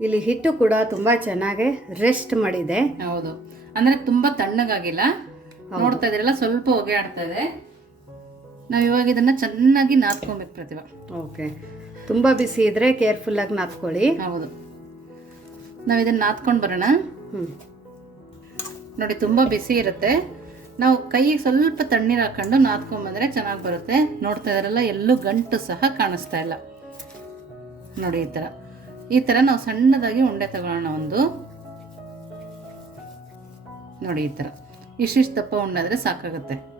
ಇಲ್ಲಿ ಹಿಟ್ಟು ಕೂಡ ತುಂಬ ಚೆನ್ನಾಗಿ ರೆಸ್ಟ್ ಮಾಡಿದೆ. ಹೌದು. ಅಂದರೆ ತುಂಬ ತಣ್ಣಗಾಗಿಲ್ಲ. ನೋಡ್ತಾ ಇದ್ರಲ್ಲ ಸ್ವಲ್ಪ ಹೊಗೆ ಆಡ್ತಾ ಇದೆ. ನಾವ್ ಇವಾಗ ಇದನ್ನ ಚೆನ್ನಾಗಿ ನಾದ್ಕೊಬೇಕು ಪ್ರತಿಭಾ. ಓಕೆ. ತುಂಬ ಬಿಸಿ ಇದ್ದರೆ ಕೇರ್ಫುಲ್ಲಾಗಿ ನಾದ್ಕೊಳ್ಳಿ. ಹೌದು. ನಾವು ಇದನ್ನ ನಾದ್ಕೊಂಡು ಬರೋಣ. ಹ್ಞೂ ನೋಡಿ ತುಂಬಾ ಬಿಸಿ ಇರುತ್ತೆ. ನಾವು ಕೈಗೆ ಸ್ವಲ್ಪ ತಣ್ಣೀರು ಹಾಕೊಂಡು ನಾದ್ಕೊಂಡ್ಬಂದ್ರೆ ಚೆನ್ನಾಗಿ ಬರುತ್ತೆ. ನೋಡ್ತಾ ಇದ್ರಲ್ಲ ಎಲ್ಲೂ ಗಂಟು ಸಹ ಕಾಣಿಸ್ತಾ ಇಲ್ಲ. ನೋಡಿ ಈ ಥರ ಈ ಥರ ನಾವು ಸಣ್ಣದಾಗಿ ಉಂಡೆ ತಗೊಳ್ಳೋಣ ಒಂದು. ನೋಡಿ ಈ ಥರ ಇಷ್ಟಿಷ್ಟು ದಪ್ಪ ಉಂಡಾದ್ರೆ ಸಾಕಾಗುತ್ತೆ.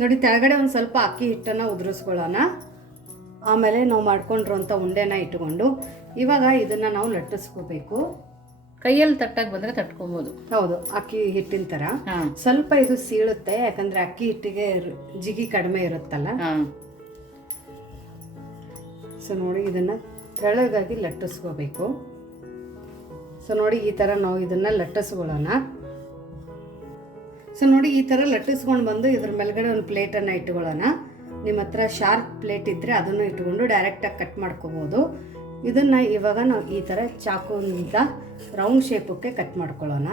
ನೋಡಿ ತೆಳಗಡೆ ಒಂದು ಸ್ವಲ್ಪ ಅಕ್ಕಿ ಹಿಟ್ಟನ್ನು ಉದುರಿಸ್ಕೊಳ್ಳೋಣ. ಆಮೇಲೆ ನಾವು ಮಾಡ್ಕೊಂಡಿರೋಂಥ ಉಂಡೆನ ಇಟ್ಕೊಂಡು ಇವಾಗ ಇದನ್ನು ನಾವು ಲಟ್ಟಿಸ್ಕೋಬೇಕು. ಕೈಯಲ್ಲಿ ತಟ್ಟಾಗಿ ಬಂದರೆ ತಟ್ಕೊಬೋದು. ಹೌದು ಅಕ್ಕಿ ಹಿಟ್ಟಿನ ಥರ ಸ್ವಲ್ಪ ಇದು ಸೀಳುತ್ತೆ ಯಾಕಂದರೆ ಅಕ್ಕಿ ಹಿಟ್ಟಿಗೆ ಜಿಗಿ ಕಡಿಮೆ ಇರುತ್ತಲ್ಲ. ಸೊ ನೋಡಿ ಇದನ್ನು ತೆಳಗಾಗಿ ಲಟ್ಟಿಸ್ಕೋಬೇಕು. ಸೊ ನೋಡಿ ಈ ಥರ ನಾವು ಇದನ್ನು ಲಟ್ಟಿಸ್ಕೊಳ್ಳೋಣ. ಸೊ ನೋಡಿ ಈ ಥರ ಲಟ್ಟಿಸ್ಕೊಂಡು ಬಂದು ಇದ್ರ ಮೇಲ್ಗಡೆ ಒಂದು ಪ್ಲೇಟನ್ನು ಇಟ್ಕೊಳ್ಳೋಣ. ನಿಮ್ಮ ಹತ್ರ ಶಾರ್ಪ್ ಪ್ಲೇಟ್ ಇದ್ದರೆ ಅದನ್ನು ಇಟ್ಕೊಂಡು ಡೈರೆಕ್ಟಾಗಿ ಕಟ್ ಮಾಡ್ಕೋಬೋದು. ಇದನ್ನು ಇವಾಗ ನಾವು ಈ ಥರ ಚಾಕುವಿಂದ ರೌಂಡ್ ಶೇಪಕ್ಕೆ ಕಟ್ ಮಾಡ್ಕೊಳ್ಳೋಣ.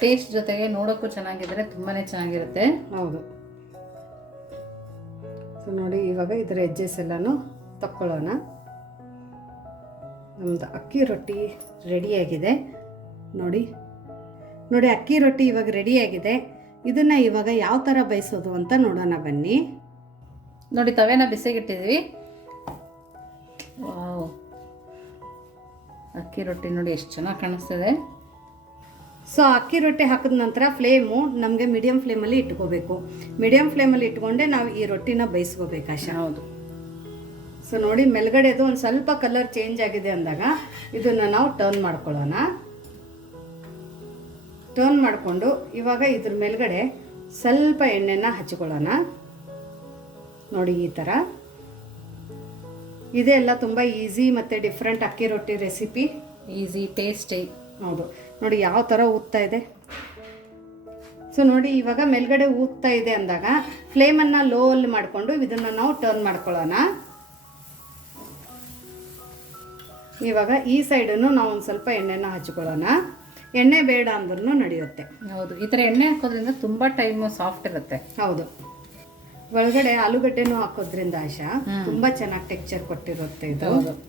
ಟೇಸ್ಟ್ ಜೊತೆಗೆ ನೋಡೋಕ್ಕೂ ಚೆನ್ನಾಗಿದ್ರೆ ತುಂಬಾ ಚೆನ್ನಾಗಿರುತ್ತೆ. ಹೌದು. ಸೊ ನೋಡಿ ಇವಾಗ ಇದರ ಎಜ್ಜಸ್ ಎಲ್ಲನೂ ತಕ್ಕೊಳ್ಳೋಣ. ನಮ್ಮದು ಅಕ್ಕಿ ರೊಟ್ಟಿ ರೆಡಿಯಾಗಿದೆ ನೋಡಿ ನೋಡಿ ಅಕ್ಕಿ ರೊಟ್ಟಿ ಇವಾಗ ರೆಡಿಯಾಗಿದೆ ಇದನ್ನು ಇವಾಗ ಯಾವ ಥರ ಬೇಯಿಸೋದು ಅಂತ ನೋಡೋಣ ಬನ್ನಿ. ನೋಡಿ ತವೆನ ಬಿಸಿಗಿಟ್ಟಿದ್ವಿ. ಅಕ್ಕಿ ರೊಟ್ಟಿ ನೋಡಿ ಎಷ್ಟು ಚೆನ್ನಾಗಿ ಕಾಣಿಸ್ತದೆ. ಸೊ ಅಕ್ಕಿ ರೊಟ್ಟಿ ಹಾಕಿದ ನಂತರ ಫ್ಲೇಮು ನಮಗೆ ಮೀಡಿಯಮ್ ಫ್ಲೇಮಲ್ಲಿ ಇಟ್ಕೋಬೇಕು. ಮೀಡಿಯಮ್ ಫ್ಲೇಮಲ್ಲಿ ಇಟ್ಕೊಂಡೆ ನಾವು ಈ ರೊಟ್ಟಿನ ಬೇಯಿಸ್ಕೋಬೇಕು ಅಷ್ಟೇ ಹೌದು. ಸೊ ನೋಡಿ ಮೇಲ್ಗಡೆದು ಒಂದು ಸ್ವಲ್ಪ ಕಲರ್ ಚೇಂಜ್ ಆಗಿದೆ ಅಂದಾಗ ಇದನ್ನು ನಾವು ಟರ್ನ್ ಮಾಡ್ಕೊಳ್ಳೋಣ. ಟರ್ನ್ ಮಾಡಿಕೊಂಡು ಇವಾಗ ಇದ್ರ ಮೇಲ್ಗಡೆ ಸ್ವಲ್ಪ ಎಣ್ಣೆನ ಹಚ್ಕೊಳ್ಳೋಣ. ನೋಡಿ ಈ ಥರ ಇದೇ ಎಲ್ಲ ತುಂಬ ಈಸಿ ಮತ್ತು ಡಿಫ್ರೆಂಟ್ ಅಕ್ಕಿ ರೊಟ್ಟಿ ರೆಸಿಪಿ ಈಸಿ ಟೇಸ್ಟಿ ಹೌದು. ನೋಡಿ ಯಾವ ಥರ ಊದ್ತಾ ಇದೆ. ಸೊ ನೋಡಿ ಇವಾಗ ಮೇಲ್ಗಡೆ ಊದ್ತಾ ಇದೆ ಅಂದಾಗ ಫ್ಲೇಮನ್ನು ಲೋ ಅಲ್ಲಿ ಮಾಡಿಕೊಂಡು ಇದನ್ನು ನಾವು ಟರ್ನ್ ಮಾಡ್ಕೊಳ್ಳೋಣ. ಇವಾಗ ಈ ಸೈಡನ್ನು ನಾವು ಒಂದು ಸ್ವಲ್ಪ ಎಣ್ಣೆನ ಹಚ್ಕೊಳ್ಳೋಣ. ಎಣ್ಣೆ ಬೇಡ ಅಂದ್ರೂ ನಡೆಯುತ್ತೆ. ಹೌದು ಈ ಥರ ಎಣ್ಣೆ ಹಾಕೋದ್ರಿಂದ ತುಂಬ ಟೈಮ್ ಸಾಫ್ಟ್ ಇರುತ್ತೆ. ಹೌದು. ಒಳಗಡೆ ಆಲೂಗಡ್ಡೆನೂ ಹಾಕೋದ್ರಿಂದ ಆಶಾ ತುಂಬಾ ಚೆನ್ನಾಗಿ ಟೆಕ್ಸ್ಚರ್ ಕೊಟ್ಟಿರುತ್ತೆ ಇದು. ಹೌದು.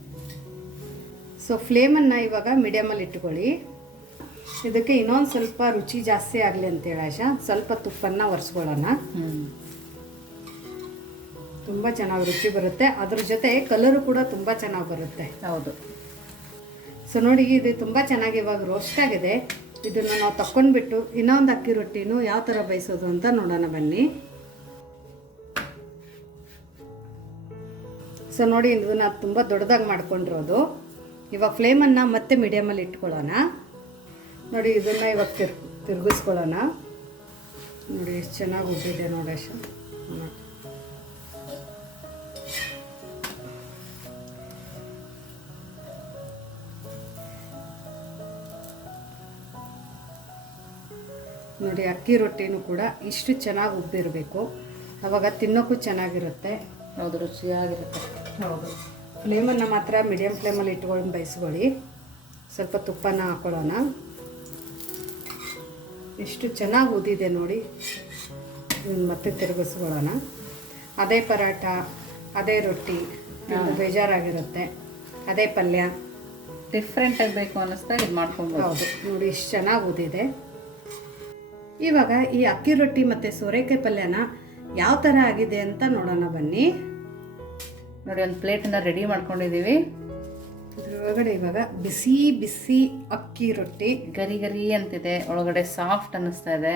ಸೊ ಫ್ಲೇಮನ್ನು ಇವಾಗ ಮೀಡಿಯಮಲ್ಲಿ ಇಟ್ಕೊಳ್ಳಿ. ಇದಕ್ಕೆ ಇನ್ನೊಂದು ಸ್ವಲ್ಪ ರುಚಿ ಜಾಸ್ತಿ ಆಗಲಿ ಅಂತೇಳಿ ಆಶಾ ಸ್ವಲ್ಪ ತುಪ್ಪನ್ನ ಒರೆಸ್ಕೊಳ್ಳೋಣ. ತುಂಬ ಚೆನ್ನಾಗಿ ರುಚಿ ಬರುತ್ತೆ. ಅದ್ರ ಜೊತೆ ಕಲರು ಕೂಡ ತುಂಬ ಚೆನ್ನಾಗಿ ಬರುತ್ತೆ. ಹೌದು. ಸೊ ನೋಡಿ, ಇದು ತುಂಬ ಚೆನ್ನಾಗಿ ಇವಾಗ ರೋಸ್ಟ್ ಆಗಿದೆ. ಇದನ್ನು ನಾವು ತಕ್ಕೊಂಡ್ಬಿಟ್ಟು ಇನ್ನೊಂದು ಅಕ್ಕಿ ರೊಟ್ಟಿನೂ ಯಾವ ಥರ ಬೇಯಿಸೋದು ಅಂತ ನೋಡೋಣ ಬನ್ನಿ. ಸೊ ನೋಡಿ, ಇದನ್ನು ತುಂಬ ದೊಡ್ಡದಾಗಿ ಮಾಡ್ಕೊಂಡಿರೋದು. ಇವಾಗ ಫ್ಲೇಮನ್ನು ಮತ್ತೆ ಮೀಡಿಯಮಲ್ಲಿ ಇಟ್ಕೊಳ್ಳೋಣ. ನೋಡಿ, ಇದನ್ನು ಇವಾಗ ತಿರ್ ತಿರುಗಿಸ್ಕೊಳ್ಳೋಣ. ನೋಡಿ, ಎಷ್ಟು ಚೆನ್ನಾಗಿ ಉಬ್ಬಿದೆ ನೋಡಿ ಅಷ್ಟು ನೋಡಿ ಅಕ್ಕಿ ರೊಟ್ಟಿನೂ ಕೂಡ ಇಷ್ಟು ಚೆನ್ನಾಗಿ ಉಬ್ಬಿರಬೇಕು ಅವಾಗ ತಿನ್ನೋಕ್ಕೂ ಚೆನ್ನಾಗಿರುತ್ತೆ. ಹೌದು ರುಚಿಯಾಗಿರುತ್ತೆ. ಹೌದು. ಫ್ಲೇಮನ್ನು ಮಾತ್ರ ಮೀಡಿಯಮ್ ಫ್ಲೇಮಲ್ಲಿ ಇಟ್ಕೊಂಡು ಬೇಯಿಸ್ಕೊಳ್ಳಿ. ಸ್ವಲ್ಪ ತುಪ್ಪನ ಹಾಕೊಳ್ಳೋಣ. ಇಷ್ಟು ಚೆನ್ನಾಗಿ ಉದಿದೆ ನೋಡಿ. ಮತ್ತೆ ತಿರುಗಿಸ್ಕೊಳ್ಳೋಣ. ಅದೇ ಪರಾಟ ಅದೇ ರೊಟ್ಟಿ ಬೇಜಾರಾಗಿರುತ್ತೆ. ಅದೇ ಪಲ್ಯ. ಡಿಫ್ರೆಂಟ್ ಆಗಬೇಕು ಅನ್ನಿಸ್ತಾ ಇದು ಮಾಡ್ಕೊಬೋದು. ಹೌದು ನೋಡಿ ಇಷ್ಟು ಚೆನ್ನಾಗಿ ಓದಿದೆ ಇವಾಗ ಈ ಅಕ್ಕಿ ರೊಟ್ಟಿ ಮತ್ತು ಸೋರೆಕಾಯಿ ಪಲ್ಯನ ಯಾವ ಥರ ಆಗಿದೆ ಅಂತ ನೋಡೋಣ ಬನ್ನಿ. ನೋಡಿ ಒಂದು ಪ್ಲೇಟನ್ನ ರೆಡಿ ಮಾಡ್ಕೊಂಡಿದ್ದೀವಿ. ಇದ್ರ ಒಳಗಡೆ ಇವಾಗ ಬಿಸಿ ಬಿಸಿ ಅಕ್ಕಿ ರೊಟ್ಟಿ. ಗರಿ ಗರಿ ಅಂತಿದೆ. ಒಳಗಡೆ ಸಾಫ್ಟ್ ಅನ್ನಿಸ್ತಾ ಇದೆ.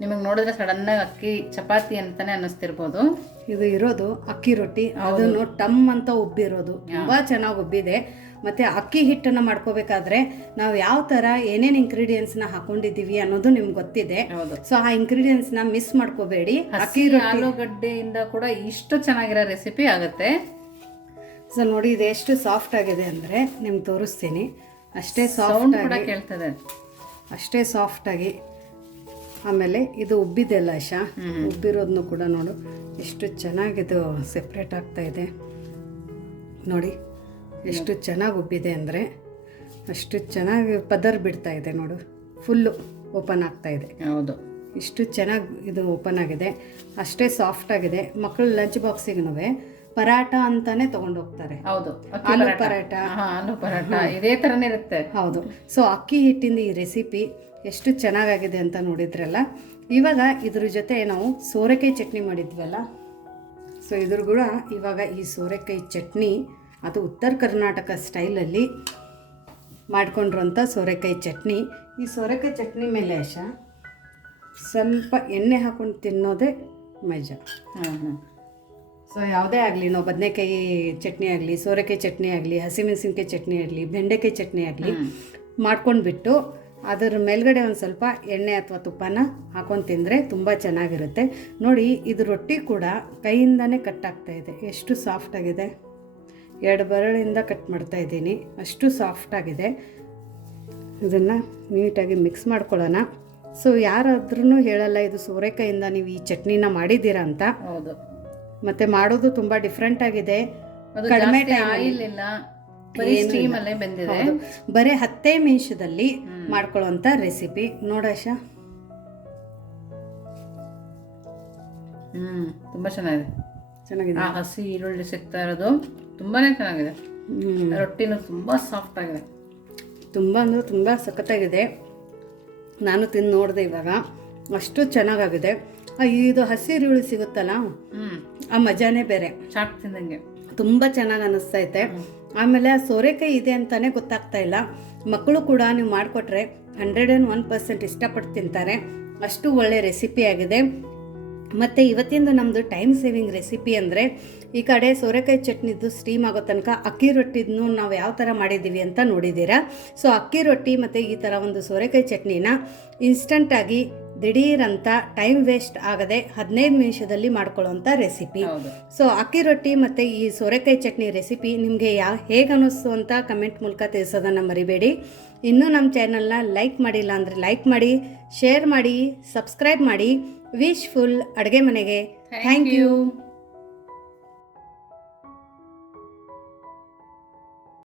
ನಿಮಗೆ ನೋಡಿದ್ರೆ ಸಡನ್ನಾಗಿ ಅಕ್ಕಿ ಚಪಾತಿ ಅಂತಾನೆ ಅನ್ನಿಸ್ತಿರ್ಬೋದು. ಇದು ಇರೋದು ಅಕ್ಕಿ ರೊಟ್ಟಿ. ಅದನ್ನು ಟಮ್ ಅಂತ ಉಬ್ಬಿರೋದು. ತುಂಬಾ ಚೆನ್ನಾಗಿ ಉಬ್ಬಿದೆ. ಮತ್ತೆ ಅಕ್ಕಿ ಹಿಟ್ಟನ್ನು ಮಾಡ್ಕೋಬೇಕಾದ್ರೆ ನಾವು ಯಾವ ಥರ ಏನೇನು ಇಂಗ್ರೀಡಿಯೆಂಟ್ಸ್ನ ಹಾಕೊಂಡಿದ್ದೀವಿ ಅನ್ನೋದು ನಿಮ್ಗೆ ಗೊತ್ತಿದೆ. ಹೌದು. ಸೊ ಆ ಇಂಗ್ರೀಡಿಯೆಂಟ್ಸ್ನ ಮಿಸ್ ಮಾಡ್ಕೋಬೇಡಿ. ಅಕ್ಕಿ ಆಲೂಗಡ್ಡೆಯಿಂದ ಕೂಡ ಇಷ್ಟು ಚೆನ್ನಾಗಿರೋ ರೆಸಿಪಿ ಆಗುತ್ತೆ. ಸೊ ನೋಡಿ ಇದು ಎಷ್ಟು ಸಾಫ್ಟ್ ಆಗಿದೆ ಅಂದರೆ ನಿಮ್ಗೆ ತೋರಿಸ್ತೀನಿ. ಅಷ್ಟೇ ಸಾಫ್ಟ್ ಸೌಂಡ್ ಕೂಡ ಕೇಳ್ತದೆ. ಅಷ್ಟೇ ಸಾಫ್ಟಾಗಿ ಆಮೇಲೆ ಇದು ಉಬ್ಬಿದೆಲ್ಲ ಶಾ ಉಬ್ಬಿರೋದನ್ನು ಕೂಡ ನೋಡು. ಎಷ್ಟು ಚೆನ್ನಾಗಿದು ಸೆಪ್ರೇಟ್ ಆಗ್ತಾ ಇದೆ. ನೋಡಿ. ಎಷ್ಟು ಚೆನ್ನಾಗಿ ಉಬ್ಬಿದೆ ಅಂದರೆ ಅಷ್ಟು ಚೆನ್ನಾಗಿ ಪದರ್ ಬಿಡ್ತಾ ಇದೆ ನೋಡು. ಫುಲ್ಲು ಓಪನ್ ಆಗ್ತಾ ಇದೆ. ಹೌದು. ಇಷ್ಟು ಚೆನ್ನಾಗಿ ಇದು ಓಪನ್ ಆಗಿದೆ. ಅಷ್ಟೇ ಸಾಫ್ಟ್ ಆಗಿದೆ. ಮಕ್ಕಳು ಲಂಚ್ ಬಾಕ್ಸಿಗೂ ಪರಾಟ ಅಂತಾನೆ ತಗೊಂಡು ಹೋಗ್ತಾರೆ. ಹೌದು. ಆಲೂ ಪರಾಟ. ಆಲೂ ಪರಾಟ ಇದೇ ಥರನೇ ಇರುತ್ತೆ. ಹೌದು. ಸೊ ಅಕ್ಕಿ ಹಿಟ್ಟಿನ ಈ ರೆಸಿಪಿ ಎಷ್ಟು ಚೆನ್ನಾಗಾಗಿದೆ ಅಂತ ನೋಡಿದ್ರಲ್ಲ. ಇವಾಗ ಇದ್ರ ಜೊತೆ ನಾವು ಸೋರೆಕಾಯಿ ಚಟ್ನಿ ಮಾಡಿದ್ವಲ್ಲ. ಸೊ ಇದ್ರ ಕೂಡ ಇವಾಗ ಈ ಸೋರೆಕಾಯಿ ಚಟ್ನಿ ಅದು ಉತ್ತರ ಕರ್ನಾಟಕ ಸ್ಟೈಲಲ್ಲಿ ಮಾಡಿಕೊಂಡಿರೋಂಥ ಸೋರೆಕಾಯಿ ಚಟ್ನಿ. ಈ ಸೋರೆಕಾಯಿ ಚಟ್ನಿ ಮೇಲೆ ಯಶ ಸ್ವಲ್ಪ ಎಣ್ಣೆ ಹಾಕ್ಕೊಂಡು ತಿನ್ನೋದೇ ಮಜಾ. ಹಾಂ ಹಾಂ ಸೊ ಯಾವುದೇ ಆಗಲಿ ನಾವು ಬದನೆಕಾಯಿ ಚಟ್ನಿ ಆಗಲಿ ಸೋರೆಕಾಯಿ ಚಟ್ನಿ ಆಗಲಿ ಹಸಿಮೆಣಸಿನ್ಕಾಯಿ ಚಟ್ನಿ ಆಗಲಿ ಬೆಂಡೆಕಾಯಿ ಚಟ್ನಿ ಆಗಲಿ ಮಾಡ್ಕೊಂಡ್ಬಿಟ್ಟು ಅದರ ಮೇಲ್ಗಡೆ ಒಂದು ಸ್ವಲ್ಪ ಎಣ್ಣೆ ಅಥವಾ ತುಪ್ಪನ ಹಾಕೊಂಡು ತಿಂದರೆ ತುಂಬ ಚೆನ್ನಾಗಿರುತ್ತೆ. ನೋಡಿ ಇದು ರೊಟ್ಟಿ ಕೂಡ ಕೈಯಿಂದನೇ ಕಟ್ ಆಗ್ತಾ ಇದೆ. ಎಷ್ಟು ಸಾಫ್ಟ್ ಆಗಿದೆ. ಎರಡು ಬರಳಿಂದ ಕಟ್ ಮಾಡ್ತಾ ಇದ್ದೀನಿ. ಅಷ್ಟು ಸಾಫ್ಟ್ ಆಗಿದೆ. ಇದನ್ನು ನೀಟಾಗಿ ಮಿಕ್ಸ್ ಮಾಡ್ಕೊಳ್ಳೋಣ. ಸೊ ಯಾರಾದ್ರೂ ಹೇಳಲ್ಲ ಇದು ಸೋರೆಕಾಯಿಂದ ನೀವು ಈ ಚಟ್ನಿನ ಮಾಡಿದ್ದೀರಾ ಅಂತ. ಹೌದು. ಮತ್ತೆ ಮಾಡೋದು ತುಂಬಾ ಡಿಫ್ರೆಂಟ್ ಆಗಿದೆ. ಕಡಿಮೆ ಆಯಿಲ್ ಇಲ್ಲ. ಬೆಂದಿದೆ. ಬರೀ ಹತ್ತೇ ನಿಮಿಷದಲ್ಲಿ ಮಾಡ್ಕೊಳ್ಳೋಂಥ ರೆಸಿಪಿ ನೋಡಶ ಹ್ಮ್ ತುಂಬಾ ಚೆನ್ನಾಗಿದೆ. ಚೆನ್ನಾಗಿದೆ. ಹಸಿ ಈರುಳ್ಳಿ ಸಿಗ್ತಾ ಇರೋದು. ತುಂಬಾನೇ ಚೆನ್ನಾಗಿದೆ. ರೊಟ್ಟಿನೂ ತುಂಬ ಸಾಫ್ಟ್ ಆಗಿದೆ. ತುಂಬ ಅಂದ್ರೆ ತುಂಬ ಸಖತ್ತಾಗಿದೆ. ನಾನು ತಿಂದು ನೋಡಿದೆ ಇವಾಗ. ಅಷ್ಟು ಚೆನ್ನಾಗಾಗಿದೆ. ಇದು ಹಸಿರು ಈರುಳ್ಳಿ ಸಿಗುತ್ತಲ್ಲ ಆ ಮಜಾನೇ ಬೇರೆ. ಚಾಟ್ ತಿಂದಂಗೆ. ತುಂಬ ಚೆನ್ನಾಗಿ ಅನ್ನಿಸ್ತೈತೆ ಆಮೇಲೆ ಆ ಸೋರೆಕಾಯಿ ಇದೆ ಅಂತಾನೆ ಗೊತ್ತಾಗ್ತಾ ಇಲ್ಲ. ಮಕ್ಕಳು ಕೂಡ ನೀವು ಮಾಡಿಕೊಟ್ರೆ ಹಂಡ್ರೆಡ್ ಆ್ಯಂಡ್ ಒನ್ ಪರ್ಸೆಂಟ್ ಇಷ್ಟಪಟ್ಟು ತಿಂತಾರೆ. ಅಷ್ಟು ಒಳ್ಳೆ ರೆಸಿಪಿ ಆಗಿದೆ. ಮತ್ತು ಇವತ್ತಿಂದು ನಮ್ಮದು ಟೈಮ್ ಸೇವಿಂಗ್ ರೆಸಿಪಿ ಅಂದರೆ ಈ ಕಡೆ ಸೋರೆಕಾಯಿ ಚಟ್ನಿದ್ದು ಸ್ಟೀಮ್ ಆಗೋ ತನಕ ಅಕ್ಕಿ ರೊಟ್ಟಿದ್ನು ನಾವು ಯಾವ ಥರ ಮಾಡಿದ್ದೀವಿ ಅಂತ ನೋಡಿದ್ದೀರಾ ಸೊ ಅಕ್ಕಿ ರೊಟ್ಟಿ ಮತ್ತು ಈ ಥರ ಒಂದು ಸೋರೆಕಾಯಿ ಚಟ್ನಿನ ಇನ್ಸ್ಟಂಟಾಗಿ ದಿಢೀರಂತ ಟೈಮ್ ವೇಸ್ಟ್ ಆಗದೆ ಹದಿನೈದು ನಿಮಿಷದಲ್ಲಿ ಮಾಡ್ಕೊಳ್ಳೋಂಥ ರೆಸಿಪಿ ಸೊ ಅಕ್ಕಿ ರೊಟ್ಟಿ ಮತ್ತು ಈ ಸೋರೆಕಾಯಿ ಚಟ್ನಿ ರೆಸಿಪಿ ನಿಮಗೆ ಯಾ ಹೇಗೆ ಅನ್ನಿಸ್ತು ಅಂತ ಕಮೆಂಟ್ ಮೂಲಕ ತಿಳಿಸೋದನ್ನು ಮರಿಬೇಡಿ. ಇನ್ನೂ ನಮ್ಮ ಚಾನಲ್ನ ಲೈಕ್ ಮಾಡಿಲ್ಲ ಅಂದರೆ ಲೈಕ್ ಮಾಡಿ ಶೇರ್ ಮಾಡಿ ಸಬ್ಸ್ಕ್ರೈಬ್ ಮಾಡಿ. ವಿಶ್ ಫುಲ್ ಅಡುಗೆ ಮನೆಗೆ. Thank you